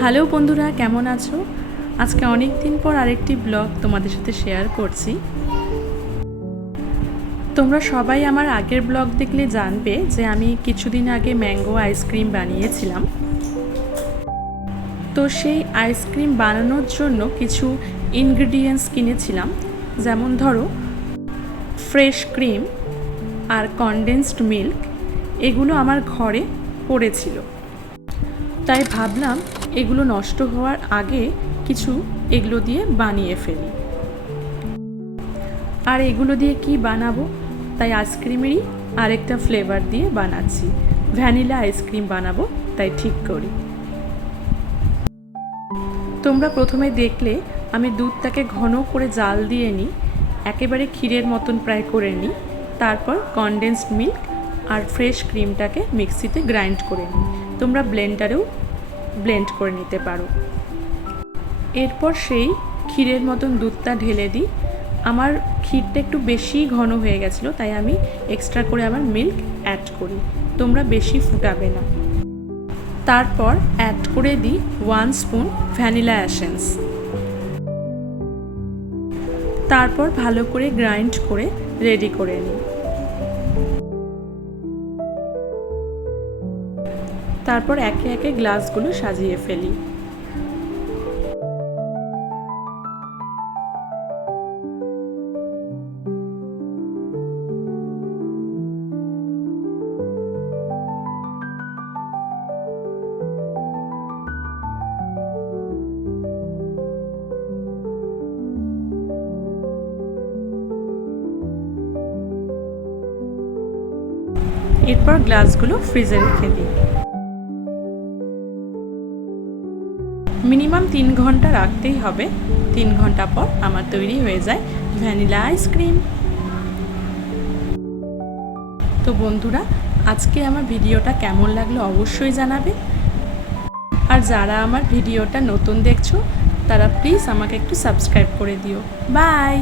Hello বন্ধুরা, কেমন আছো? আজকে অনেক দিন পর আরেকটি ব্লগ তোমাদের সাথে শেয়ার করছি। তোমরা সবাই আমার আগের ব্লগ দেখলে জানবে যে আমি কিছুদিন আগে ম্যাঙ্গো আইসক্রিম বানিয়েছিলাম। তো সেই আইসক্রিম বানানোর জন্য কিছু ইনগ্রিডিয়েন্টস কিনেছিলাম, যেমন ধরো ফ্রেশ ক্রিম আর কনডেন্সড মিল্ক। এগুলো আমার ঘরে পড়েছিল, তাই ভাবলাম এগুলো নষ্ট হওয়ার আগে কিছু এগুলো দিয়ে বানিয়ে ফেলি। আর এগুলো দিয়ে কি বানাবো, তাই আইসক্রিমেরই আরেকটা ফ্লেভার দিয়ে বানাচ্ছি। ভ্যানিলা আইসক্রিম বানাবো, তাই ঠিক করি। তোমরা প্রথমে দেখলে আমি দুধটাকে ঘন করে জাল দিয়ে নিই, একেবারে ক্ষীরের মতন প্রায় করে নিই। তারপর কনডেন্সড মিল্ক আর ফ্রেশ ক্রিমটাকে মিক্সিতে গ্রাইন্ড করে নিই। তোমরা ব্লেন্ডারেও ব্লেন্ড করে নিতে পারো। এরপর সেই ক্ষীরের মতন দুধটা ঢেলে দিই। আমার ক্ষীরটা একটু বেশি ঘন হয়ে গেছিলো, তাই আমি এক্সট্রা করে আবার মিল্ক অ্যাড করি। তোমরা বেশি ফুটাবে না। তারপর অ্যাড করে দিই 1 স্পুন ভ্যানিলা এসেন্স। তারপর ভালো করে গ্রাইন্ড করে রেডি করে নিই। তারপর একে একে গ্লাসগুলো সাজিয়ে ফেলি। এরপর গ্লাসগুলো ফ্রিজে রেখে দিই। মিনিমাম 3 ঘন্টা রাখতেই হবে। 3 ঘন্টা পর আমার তৈরি হয়ে যায় ভ্যানিলা আইসক্রিম। তো বন্ধুরা, আজকে আমার ভিডিওটা কেমন লাগলো অবশ্যই জানাবে। আর যারা আমার ভিডিওটা নতুন দেখছো, তারা প্লিজ আমাকে একটু সাবস্ক্রাইব করে দিও। বাই।